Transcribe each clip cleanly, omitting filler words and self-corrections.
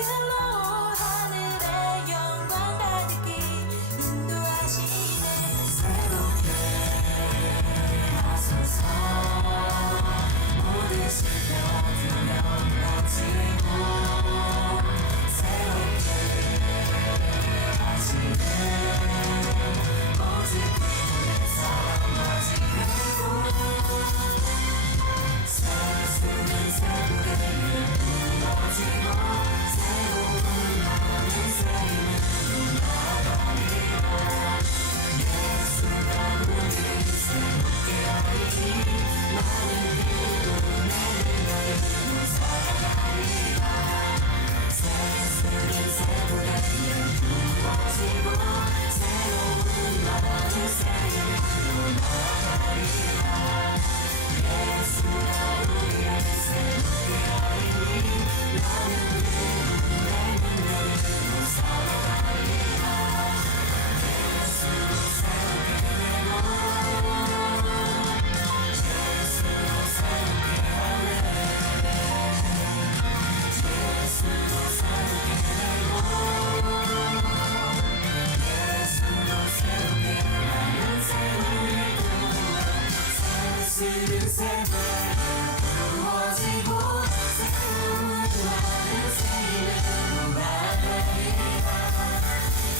길로 하늘의 영광 가득히 인도하시네. 새롭게 하소서. 모든 실패와 두려움 가지고 새롭게 하시네. 오직 그분의 사랑 가지고 새로운 새벽에 부어지고 새로운 마음의 새임을 나가리라. 예수가 우리를 새롭게 하리니 나는 그분의 능력으로 살아가리라. 새로운 새벽에 부어지고 새로운 마음의 새임으로 나가리라. 예수가 우리를 새롭게 하리니 나는 그분의 능력으로 살아가리라. 예수로 새롭게 되고 예수로 새롭게 하네. 예수로 새롭게 되고 예수로 새롭게 나는 새로운 구원 새로운 새벽 부어지고 새로운 마음의 새임으로 나가리라.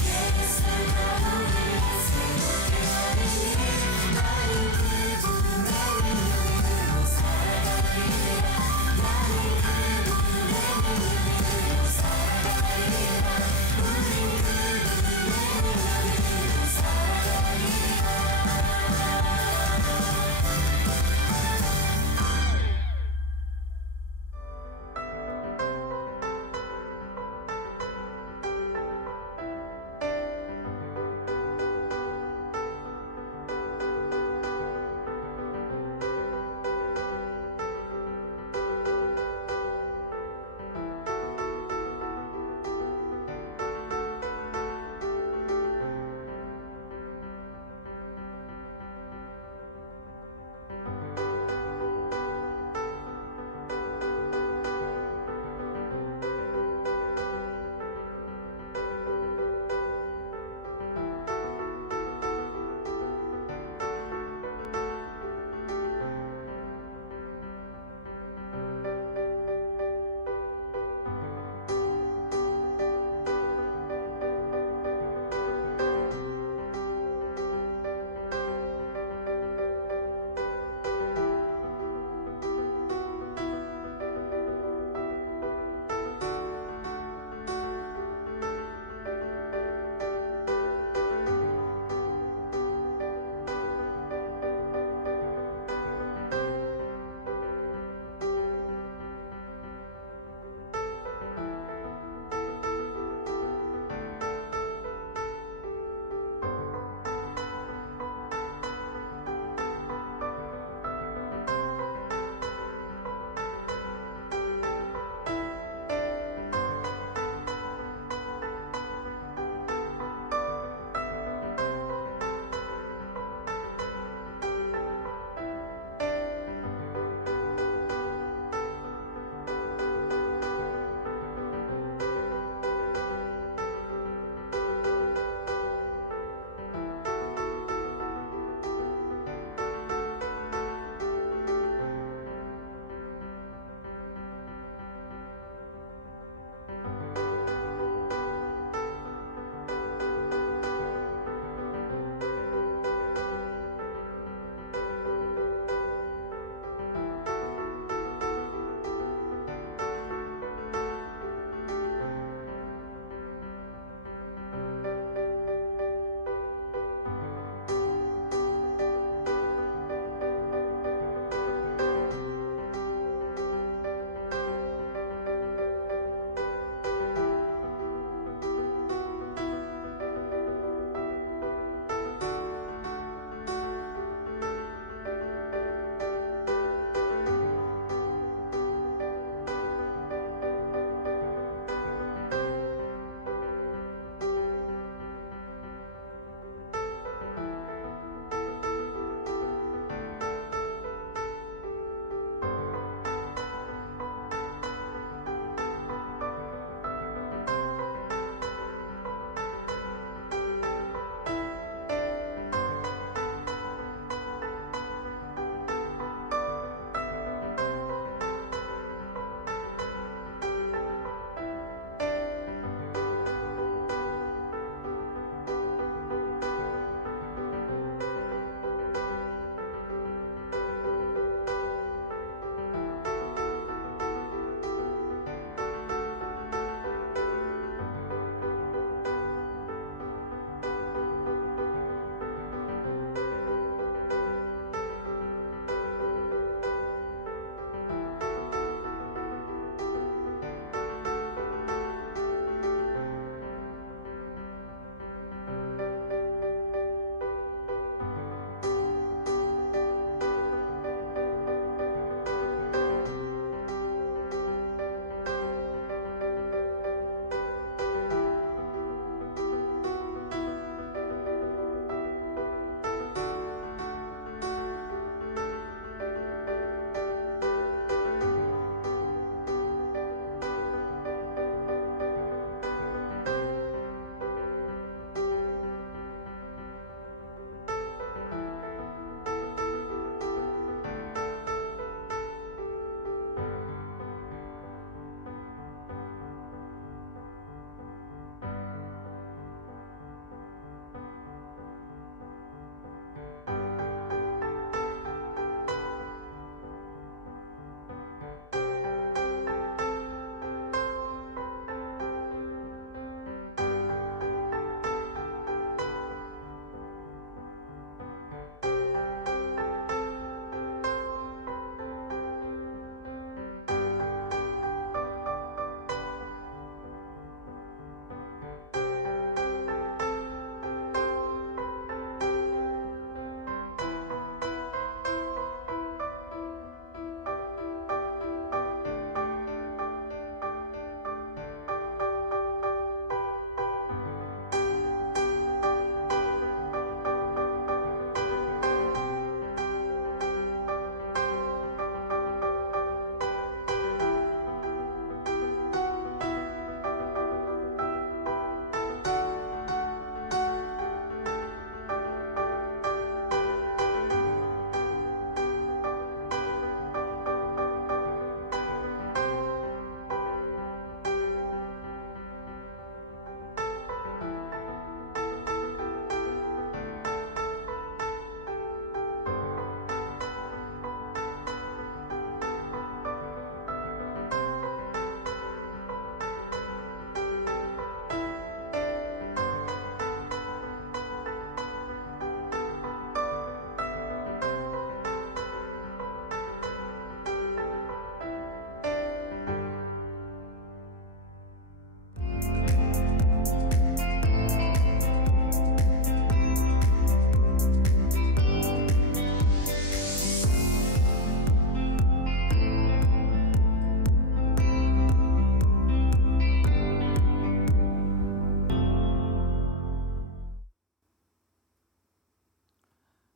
예수가 우리를 새롭게 하리니 나는 그분의 능력으로 살아가리라. 나는 그분의 능력으로 살아가리라. 우린 그분의 능력으로 살아가리라.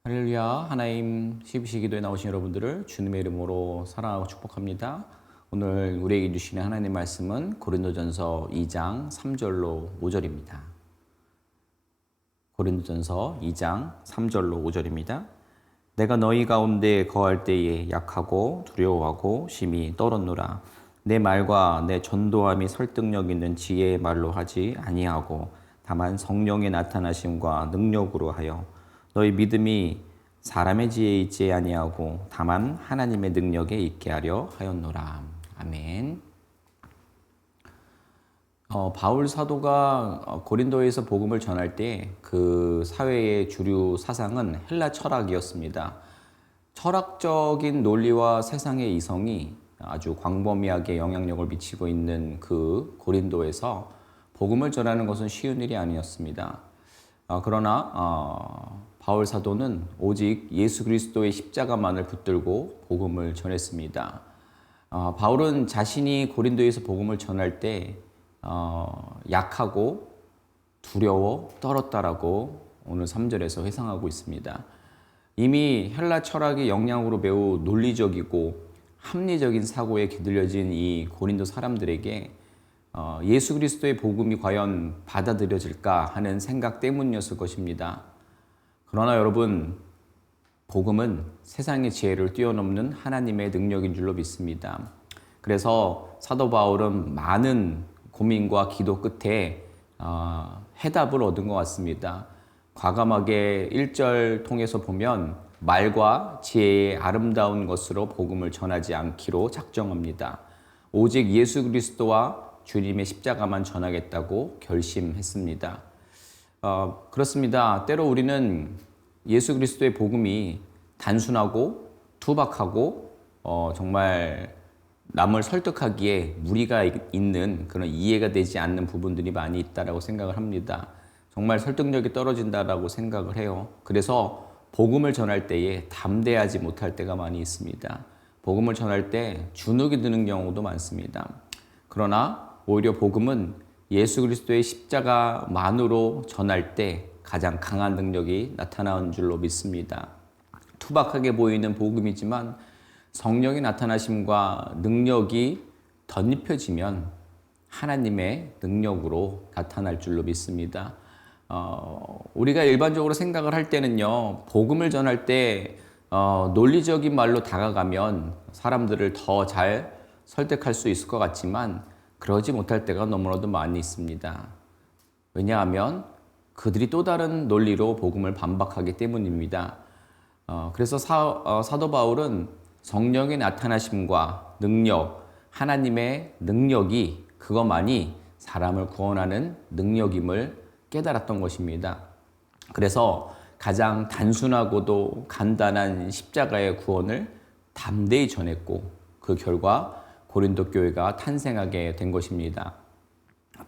할렐루야. 하나님 CBC 기도에 나오신 여러분들을 주님의 이름으로 사랑하고 축복합니다. 오늘 우리에게 주시는 하나님의 말씀은 고린도전서 2장 3절로 5절입니다. 고린도전서 2장 3절로 5절입니다. 내가 너희 가운데 거할 때에 약하고 두려워하고 심히 떨었노라. 내 말과 내 전도함이 설득력 있는 지혜의 말로 하지 아니하고 다만 성령의 나타나심과 능력으로 하여 너희 믿음이 사람의 지혜에 있지 아니하고 다만 하나님의 능력에 있게 하려 하였노라. 아멘. 바울 사도가 고린도에서 복음을 전할 때 그 사회의 주류 사상은 헬라 철학이었습니다. 철학적인 논리와 세상의 이성이 아주 광범위하게 영향력을 미치고 있는 그 고린도에서 복음을 전하는 것은 쉬운 일이 아니었습니다. 그러나 바울 사도는 오직 예수 그리스도의 십자가만을 붙들고 복음을 전했습니다. 바울은 자신이 고린도에서 복음을 전할 때 약하고 두려워 떨었다라고 오늘 3절에서 회상하고 있습니다. 이미 헬라 철학의 영향으로 매우 논리적이고 합리적인 사고에 기들려진 이 고린도 사람들에게 예수 그리스도의 복음이 과연 받아들여질까 하는 생각 때문이었을 것입니다. 그러나 여러분, 복음은 세상의 지혜를 뛰어넘는 하나님의 능력인 줄로 믿습니다. 그래서 사도 바울은 많은 고민과 기도 끝에 해답을 얻은 것 같습니다. 과감하게 1절 통해서 보면 말과 지혜의 아름다운 것으로 복음을 전하지 않기로 작정합니다. 오직 예수 그리스도와 주님의 십자가만 전하겠다고 결심했습니다. 그렇습니다. 때로 우리는 예수 그리스도의 복음이 단순하고 투박하고 정말 남을 설득하기에 무리가 있는 그런 이해가 되지 않는 부분들이 많이 있다라고 생각을 합니다. 정말 설득력이 떨어진다라고 생각을 해요. 그래서 복음을 전할 때에 담대하지 못할 때가 많이 있습니다. 복음을 전할 때 주눅이 드는 경우도 많습니다. 그러나 오히려 복음은 예수 그리스도의 십자가만으로 전할 때 가장 강한 능력이 나타나는 줄로 믿습니다. 투박하게 보이는 복음이지만 성령의 나타나심과 능력이 덧입혀지면 하나님의 능력으로 나타날 줄로 믿습니다. 우리가 일반적으로 생각을 할 때는요, 복음을 전할 때 논리적인 말로 다가가면 사람들을 더 잘 설득할 수 있을 것 같지만 그러지 못할 때가 너무나도 많이 있습니다. 왜냐하면 그들이 또 다른 논리로 복음을 반박하기 때문입니다. 그래서 사도 바울은 성령의 나타나심과 능력, 하나님의 능력이 그것만이 사람을 구원하는 능력임을 깨달았던 것입니다. 그래서 가장 단순하고도 간단한 십자가의 구원을 담대히 전했고 그 결과 고린도 교회가 탄생하게 된 것입니다.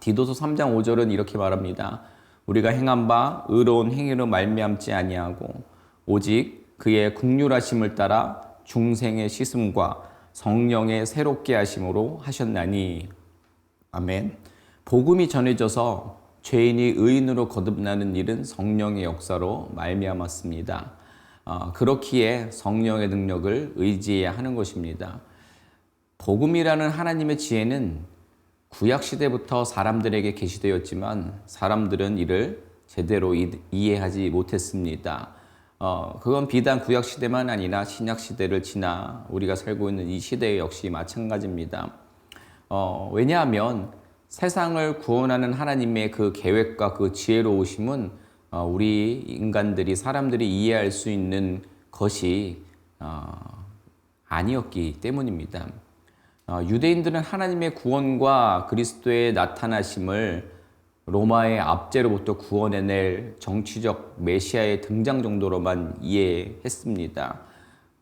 디도서 3장 5절은 이렇게 말합니다. 우리가 행한 바 의로운 행위로 말미암지 아니하고 오직 그의 긍휼하심을 따라 중생의 씻음과 성령의 새롭게 하심으로 하셨나니. 아멘. 복음이 전해져서 죄인이 의인으로 거듭나는 일은 성령의 역사로 말미암았습니다. 그렇기에 성령의 능력을 의지해야 하는 것입니다. 복음이라는 하나님의 지혜는 구약시대부터 사람들에게 계시되었지만 사람들은 이를 제대로 이해하지 못했습니다. 그건 비단 구약시대만 아니라 신약시대를 지나 우리가 살고 있는 이 시대 역시 마찬가지입니다. 왜냐하면 세상을 구원하는 하나님의 그 계획과 그 지혜로우심은 우리 인간들이 사람들이 이해할 수 있는 것이 아니었기 때문입니다. 유대인들은 하나님의 구원과 그리스도의 나타나심을 로마의 압제로부터 구원해낼 정치적 메시아의 등장 정도로만 이해했습니다.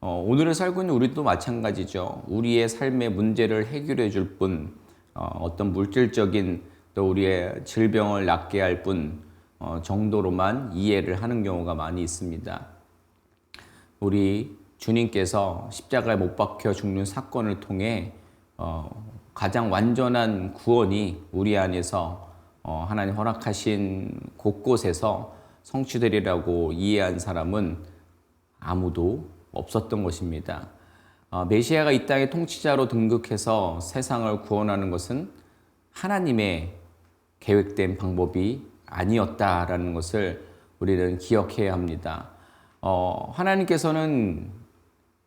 오늘을 살고 있는 우리도 마찬가지죠. 우리의 삶의 문제를 해결해 줄 뿐, 어떤 물질적인 또 우리의 질병을 낫게 할 뿐 정도로만 이해를 하는 경우가 많이 있습니다. 우리 주님께서 십자가에 못 박혀 죽는 사건을 통해 가장 완전한 구원이 우리 안에서 하나님 허락하신 곳곳에서 성취되리라고 이해한 사람은 아무도 없었던 것입니다. 메시아가 이 땅의 통치자로 등극해서 세상을 구원하는 것은 하나님의 계획된 방법이 아니었다라는 것을 우리는 기억해야 합니다. 하나님께서는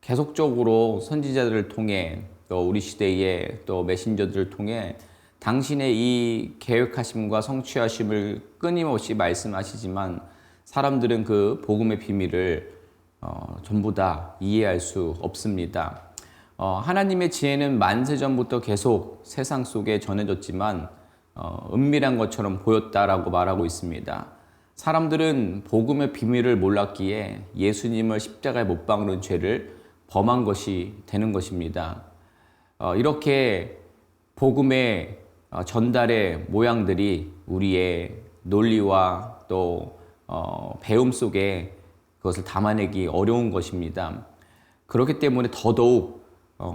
계속적으로 선지자들을 통해 또 우리 시대의 또 메신저들을 통해 당신의 이 계획하심과 성취하심을 끊임없이 말씀하시지만 사람들은 그 복음의 비밀을 전부 다 이해할 수 없습니다. 하나님의 지혜는 만세전부터 계속 세상 속에 전해졌지만 은밀한 것처럼 보였다라고 말하고 있습니다. 사람들은 복음의 비밀을 몰랐기에 예수님을 십자가에 못 박는 죄를 범한 것이 되는 것입니다. 이렇게 복음의 전달의 모양들이 우리의 논리와 또 배움 속에 그것을 담아내기 어려운 것입니다. 그렇기 때문에 더더욱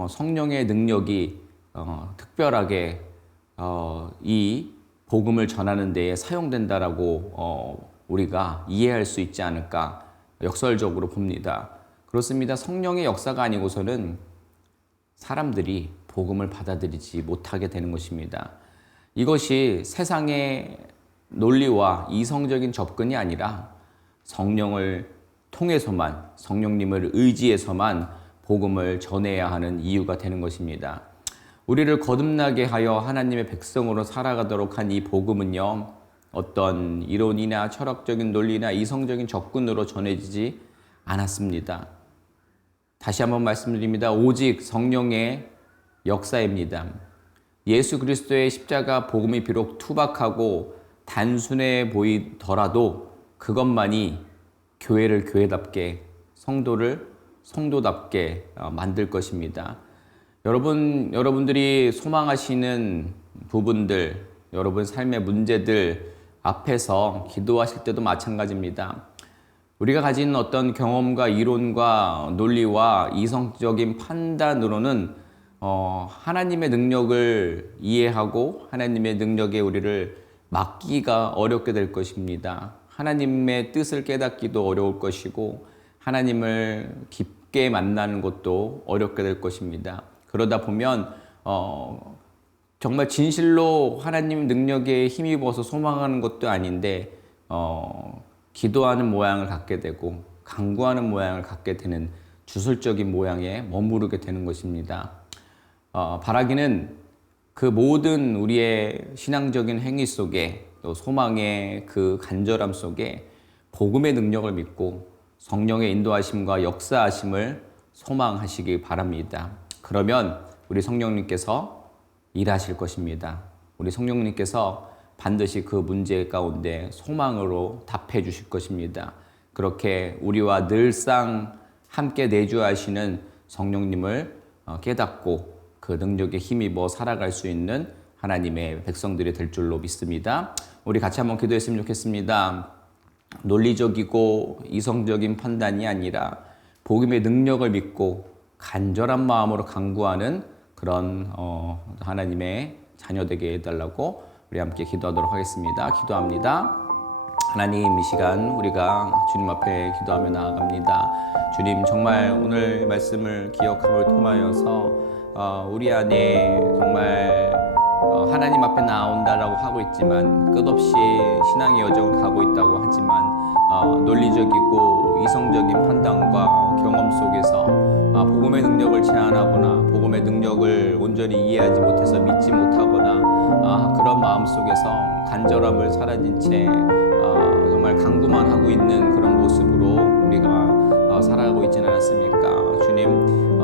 성령의 능력이 특별하게 이 복음을 전하는 데에 사용된다라고 우리가 이해할 수 있지 않을까 역설적으로 봅니다. 그렇습니다. 성령의 역사가 아니고서는 사람들이 복음을 받아들이지 못하게 되는 것입니다. 이것이 세상의 논리와 이성적인 접근이 아니라 성령을 통해서만, 성령님을 의지해서만 복음을 전해야 하는 이유가 되는 것입니다. 우리를 거듭나게 하여 하나님의 백성으로 살아가도록 한 이 복음은요, 어떤 이론이나 철학적인 논리나 이성적인 접근으로 전해지지 않았습니다. 다시 한번 말씀드립니다. 오직 성령의 역사입니다. 예수 그리스도의 십자가 복음이 비록 투박하고 단순해 보이더라도 그것만이 교회를 교회답게, 성도를 성도답게 만들 것입니다. 여러분들이 소망하시는 부분들, 여러분 삶의 문제들 앞에서 기도하실 때도 마찬가지입니다. 우리가 가진 어떤 경험과 이론과 논리와 이성적인 판단으로는 하나님의 능력을 이해하고 하나님의 능력에 우리를 맡기기가 어렵게 될 것입니다. 하나님의 뜻을 깨닫기도 어려울 것이고 하나님을 깊게 만나는 것도 어렵게 될 것입니다. 그러다 보면 정말 진실로 하나님 능력에 힘입어서 소망하는 것도 아닌데 기도하는 모양을 갖게 되고 간구하는 모양을 갖게 되는 주술적인 모양에 머무르게 되는 것입니다. 바라기는 그 모든 우리의 신앙적인 행위 속에 또 소망의 그 간절함 속에 복음의 능력을 믿고 성령의 인도하심과 역사하심을 소망하시기 바랍니다. 그러면 우리 성령님께서 일하실 것입니다. 우리 성령님께서 반드시 그 문제 가운데 소망으로 답해 주실 것입니다. 그렇게 우리와 늘상 함께 내주하시는 성령님을 깨닫고 그 능력에 힘입어 살아갈 수 있는 하나님의 백성들이 될 줄로 믿습니다. 우리 같이 한번 기도했으면 좋겠습니다. 논리적이고 이성적인 판단이 아니라 복음의 능력을 믿고 간절한 마음으로 간구하는 그런 하나님의 자녀 되게 해달라고 우리 함께 기도하도록 하겠습니다. 기도합니다. 하나님, 이 시간 우리가 주님 앞에 기도하며 나아갑니다. 주님, 정말 오늘 말씀을 기억함을 통하여서 우리 안에 정말 하나님 앞에 나온다라고 하고 있지만 끝없이 신앙의 여정을 가고 있다고 하지만 논리적이고 이성적인 판단과 경험 속에서 복음의 능력을 제한하거나 복음의 능력을 온전히 이해하지 못해서 믿지 못하거나 그런 마음 속에서 간절함을 사라진 채 정말 간구만 하고 있는 그런 모습으로 우리가 살아가고 있지는 않았습니까? 주님,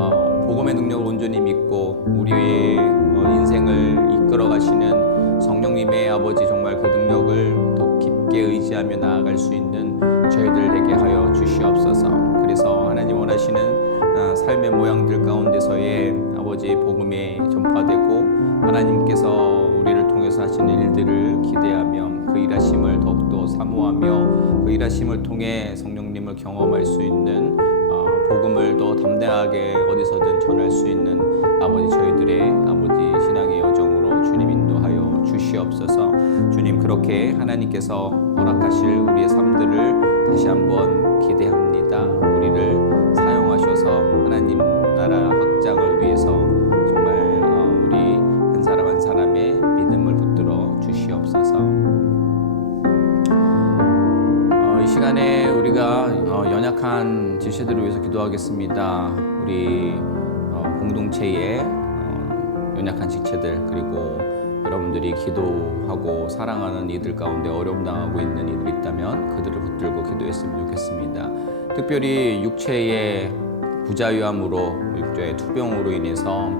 복음의 능력을 온전히 믿고 우리의 인생을 이끌어 가시는 성령님의 아버지 정말 그 능력을 더 깊게 의지하며 나아갈 수 있는 저희들 되게 하여 주시옵소서. 그래서 하나님 원하시는 삶의 모양들 가운데서의 아버지 복음이 전파되고 하나님께서 우리를 통해서 하시는 일들을 기대하며 그 일하심을 더욱더 사모하며 그 일하심을 통해 성령님을 경험할 수 있는 복음을 더 담대하게 어디서든 전할 수 있는 아버지 저희들의 아버지 신앙의 여정으로 주님 인도하여 주시옵소서. 주님, 그렇게 하나님께서 허락하실 우리의 삶들을 다시 한번 기대합니다. 우리를 시간에 우리가 연약한 지체들을 위해서 기도하겠습니다. 우리 공동체의 연약한 지체들, 그리고 여러분들이 기도하고 사랑하는 이들 가운데 어려움 당하고 있는 이들이 있다면 그들을 붙들고 기도했으면 좋겠습니다. 특별히 육체의 부자유함으로, 육체의 투병으로 인해서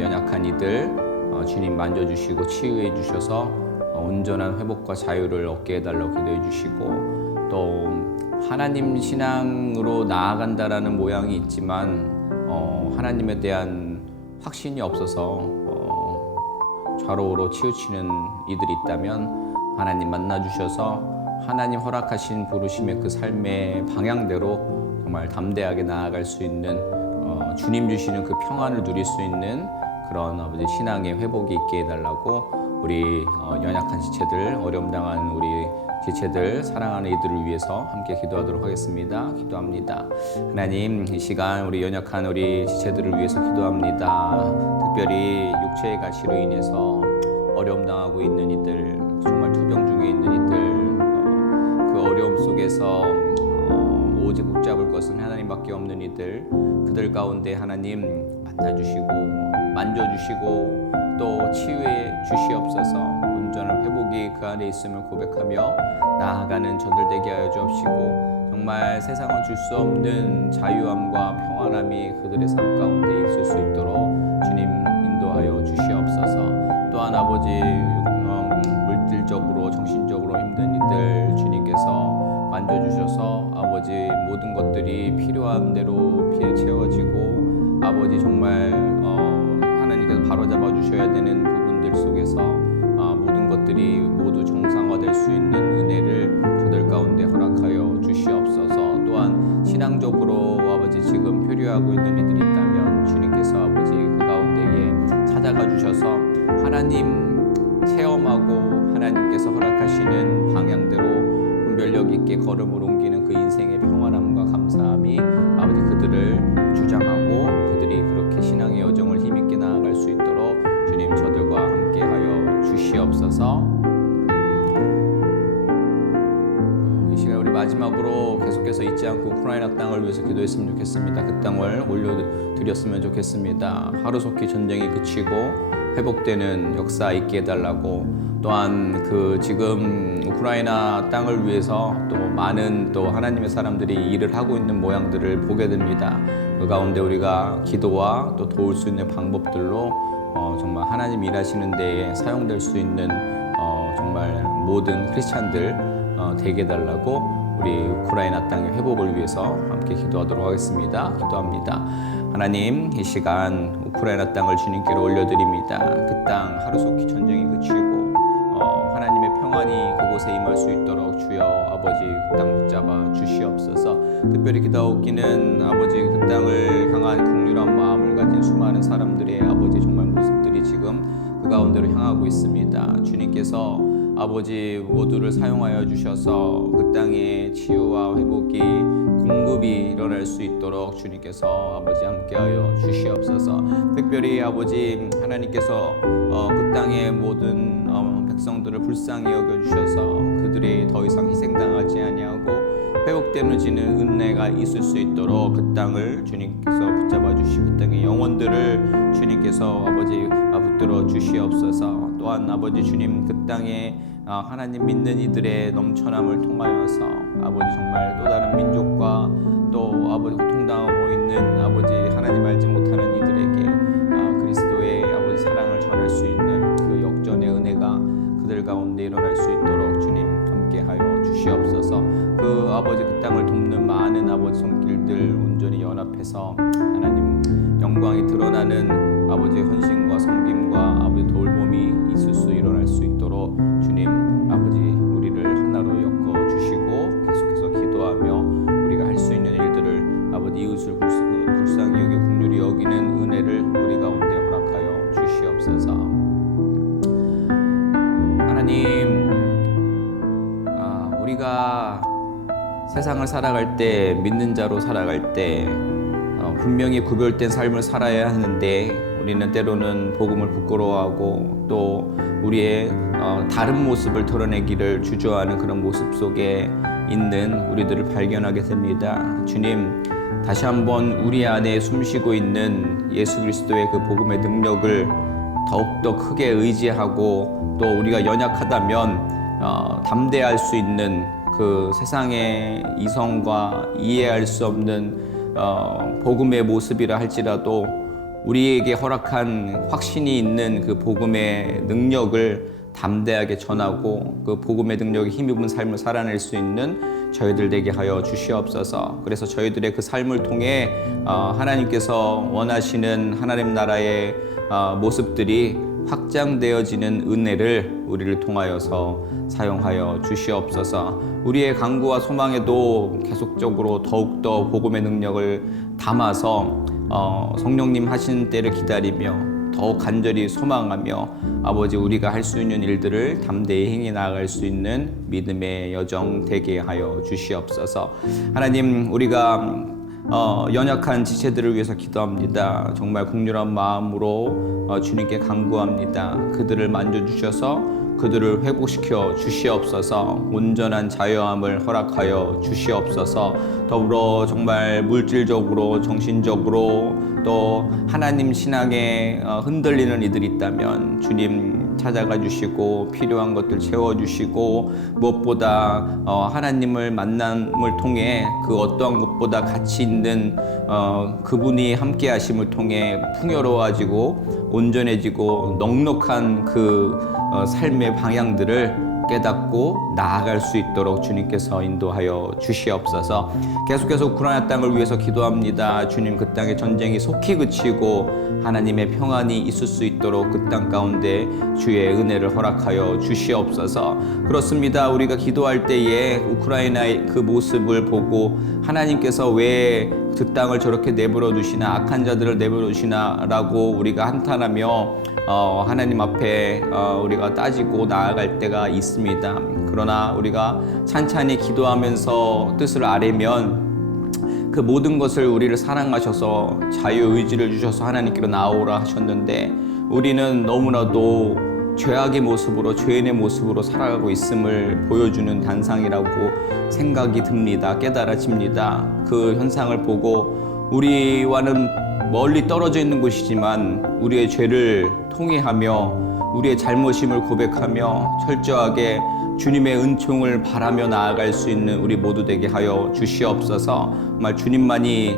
연약한 이들 주님 만져주시고 치유해 주셔서 온전한 회복과 자유를 얻게 해달라고 기도해 주시고, 또 하나님 신앙으로 나아간다라는 모양이 있지만 하나님에 대한 확신이 없어서 좌로우로 치우치는 이들이 있다면 하나님 만나주셔서 하나님 허락하신 부르심의 그 삶의 방향대로 정말 담대하게 나아갈 수 있는 주님 주시는 그 평안을 누릴 수 있는 그런 아버지 신앙의 회복이 있게 해달라고 우리 연약한 지체들, 어려움 당하는 우리 지체들, 사랑하는 이들을 위해서 함께 기도하도록 하겠습니다. 기도합니다. 하나님, 이 시간 우리 연약한 우리 지체들을 위해서 기도합니다. 특별히 육체의 가시로 인해서 어려움 당하고 있는 이들, 정말 투병 중에 있는 이들, 그 어려움 속에서 오직 붙잡을 것은 하나님밖에 없는 이들, 그들 가운데 하나님 만나주시고 만져주시고 또 치유해 주시옵소서. 온전한 회복이 그 안에 있음을 고백하며 나아가는 저들 되게 하여 주옵시고, 정말 세상은 줄 수 없는 자유함과 평안함이 그들의 삶 가운데 있을 수 있도록 주님 인도하여 주시옵소서. 또한 아버지 물질적으로 정신적으로 힘든 이들 주님께서 만져주셔서 아버지 모든 것들이 필요한 대로 채워지고, 아버지 정말 하나님께서 바로잡아 주셔야 되는 부분들 속에서 모든 것들이 모두 정상화될 수 있는 은혜를 저들 가운데 허락하여 주시옵소서. 또한 신앙적으로 아버지 지금 표류하고 있는 이들이 있다면 주님께서 아버지 그 가운데에 찾아가 주셔서 하나님 체험하고 하나님께서 허락하시는 방향대로 분별력 있게 걸음을 옮기는 그 인생의 평안함과 감사함이 아버지 그들을 주장하고 그들이 그렇게 신앙의 여정을 힘있게 나아갈 수 있도록 주님 저들과 함께하여 주시옵소서. 이 시간 우리 마지막으로 계속해서 잊지 않고 우크라이나 땅을 위해서 기도했으면 좋겠습니다. 그 땅을 올려드렸으면 좋겠습니다. 하루속히 전쟁이 그치고 회복되는 역사 있게 해달라고, 또한 그 지금 우크라이나 땅을 위해서 또 많은 또 하나님의 사람들이 일을 하고 있는 모양들을 보게 됩니다. 그 가운데 우리가 기도와 또 도울 수 있는 방법들로 정말 하나님 일하시는 데에 사용될 수 있는 정말 모든 크리스찬들 되게 해달라고 우리 우크라이나 땅의 회복을 위해서 함께 기도하도록 하겠습니다. 기도합니다. 하나님, 이 시간 우크라이나 땅을 주님께로 올려드립니다. 그 땅 하루속히 전쟁이 그치고 하나님의 평안이 그곳에 임할 수 있도록 주여 아버지 그 땅 붙잡아 주시옵소서. 특별히 기도하기는 아버지 그 땅을 향한 긍휼한 마음을 가진 수많은 사람들의 아버지 정말 모습들이 지금 그 가운데로 향하고 있습니다. 주님께서 아버지 모두를 사용하여 주셔서 그 땅의 치유와 회복이 공급이 일어날 수 있도록 주님께서 아버지 함께하여 주시옵소서. 특별히 아버지 하나님께서 그 땅의 모든 백성들을 불쌍히 여겨주셔서 그들이 더 이상 희생당하지 아니하고 회복되어지는 은혜가 있을 수 있도록 그 땅을 주님께서 붙잡아 주시고 그 땅의 영혼들을 주님께서 아버지 붙들어 주시옵소서. 또한 아버지 주님 그 땅에 하나님 믿는 이들의 넘쳐남을 통하여서 아버지 정말 또 다른 민족과 또 아버지 고통당하고 있는 아버지 하나님 알지 못하는 이들에게 그리스도의 아버지 사랑을 전할 수 있는 그 역전의 은혜가 그들 가운데 일어날 수 있도록 주님 함께하여 주시옵소서. 그 아버지 그 땅을 돕는 많은 아버지 손길들 온전히 연합해서 하나님 영광이 드러나는 아버지의 헌신과 섬김과 아버지 돌봄이 있을 수 일어날 수 있도록 주님 아버지 우리를 하나로 엮어 주시고 계속해서 기도하며 우리가 할 수 있는 일들을 아버지 이웃을 불쌍히 여겨 긍휼히 여기는 은혜를 우리 가운데 허락하여 주시옵소서. 하나님, 우리가 세상을 살아갈 때 믿는 자로 살아갈 때 분명히 구별된 삶을 살아야 하는데 우리는 때로는 복음을 부끄러워하고 또 우리의 다른 모습을 드러내기를 주저하는 그런 모습 속에 있는 우리들을 발견하게 됩니다. 주님, 다시 한번 우리 안에 숨쉬고 있는 예수 그리스도의 그 복음의 능력을 더욱더 크게 의지하고 또 우리가 연약하다면 담대할 수 있는 그 세상의 이성과 이해할 수 없는 복음의 모습이라 할지라도 우리에게 허락한 확신이 있는 그 복음의 능력을 담대하게 전하고 그 복음의 능력에 힘입은 삶을 살아낼 수 있는 저희들 되게 하여 주시옵소서. 그래서 저희들의 그 삶을 통해 하나님께서 원하시는 하나님 나라의 모습들이 확장되어지는 은혜를 우리를 통하여서 사용하여 주시옵소서. 우리의 간구와 소망에도 계속적으로 더욱더 복음의 능력을 담아서 성령님 하시는 때를 기다리며 더욱 간절히 소망하며 아버지 우리가 할 수 있는 일들을 담대히 행해 나아갈 수 있는 믿음의 여정 되게 하여 주시옵소서. 하나님, 우리가 연약한 지체들을 위해서 기도합니다. 정말 국률한 마음으로 주님께 간구합니다. 그들을 만져주셔서 그들을 회복시켜 주시옵소서. 온전한 자유함을 허락하여 주시옵소서. 더불어 정말 물질적으로 정신적으로 또 하나님 신앙에 흔들리는 이들이 있다면 주님 찾아가 주시고 필요한 것들 채워주시고 무엇보다 하나님을 만남을 통해 그 어떠한 것보다 가치 있는 그분이 함께 하심을 통해 풍요로워지고 온전해지고 넉넉한 그 삶의 방향들을 깨닫고 나아갈 수 있도록 주님께서 인도하여 주시옵소서. 계속해서 우크라이나 땅을 위해서 기도합니다. 주님, 그 땅의 전쟁이 속히 그치고 하나님의 평안이 있을 수 있도록 그 땅 가운데 주의 은혜를 허락하여 주시옵소서. 그렇습니다. 우리가 기도할 때에 우크라이나의 그 모습을 보고 하나님께서 왜 그 땅을 저렇게 내버려 두시나, 악한 자들을 내버려 두시나 라고 우리가 한탄하며 하나님 앞에 우리가 따지고 나아갈 때가 있습니다. 그러나 우리가 찬찬히 기도하면서 뜻을 아뢰면 그 모든 것을 우리를 사랑하셔서 자유의지를 주셔서 하나님께로 나오라 하셨는데 우리는 너무나도 죄악의 모습으로, 죄인의 모습으로 살아가고 있음을 보여주는 단상이라고 생각이 듭니다. 깨달아집니다. 그 현상을 보고 우리와는 멀리 떨어져 있는 곳이지만 우리의 죄를 통회하며 우리의 잘못임을 고백하며 철저하게 주님의 은총을 바라며 나아갈 수 있는 우리 모두 되게 하여 주시옵소서. 정말 주님만이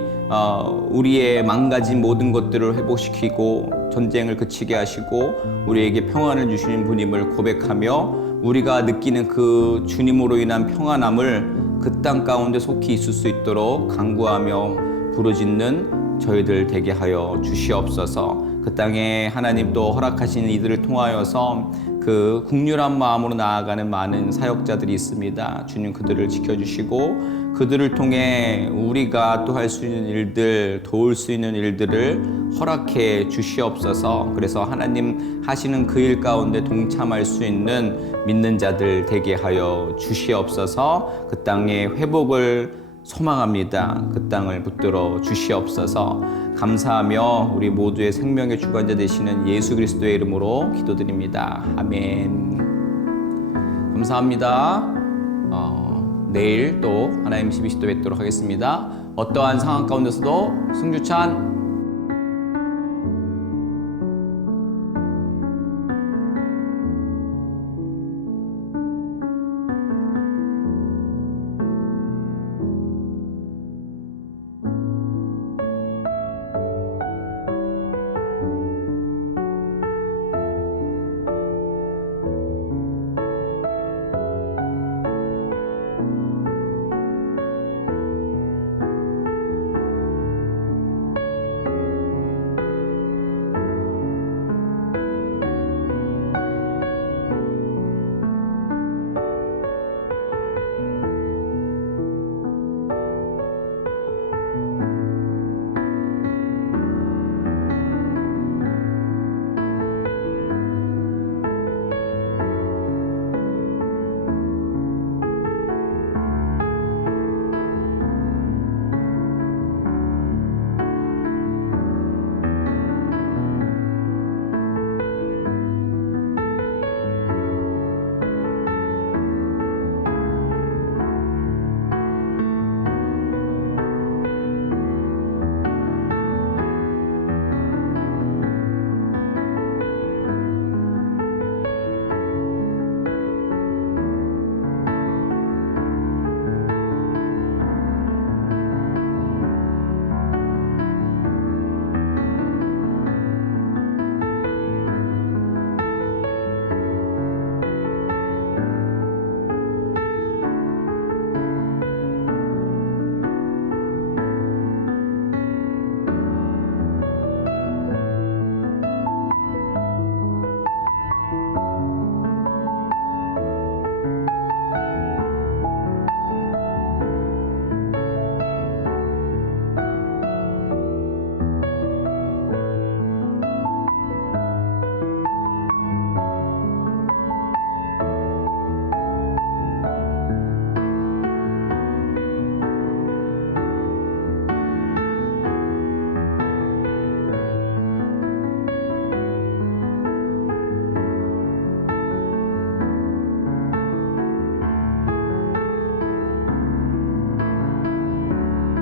우리의 망가진 모든 것들을 회복시키고 전쟁을 그치게 하시고 우리에게 평안을 주시는 분임을 고백하며 우리가 느끼는 그 주님으로 인한 평안함을 그 땅 가운데 속히 있을 수 있도록 간구하며 부르짖는 저희들 되게 하여 주시옵소서. 그 땅에 하나님 또 허락하신 이들을 통하여서 그 국률한 마음으로 나아가는 많은 사역자들이 있습니다. 주님, 그들을 지켜주시고 그들을 통해 우리가 또 할 수 있는 일들, 도울 수 있는 일들을 허락해 주시옵소서. 그래서 하나님 하시는 그 일 가운데 동참할 수 있는 믿는 자들 되게 하여 주시옵소서. 그 땅의 회복을 소망합니다. 그 땅을 붙들어 주시옵소서. 감사하며 우리 모두의 생명의 주관자 되시는 예수 그리스도의 이름으로 기도드립니다. 아멘. 감사합니다. 내일 또 하나님 12시 또 뵙도록 하겠습니다. 어떠한 상황 가운데서도 승주찬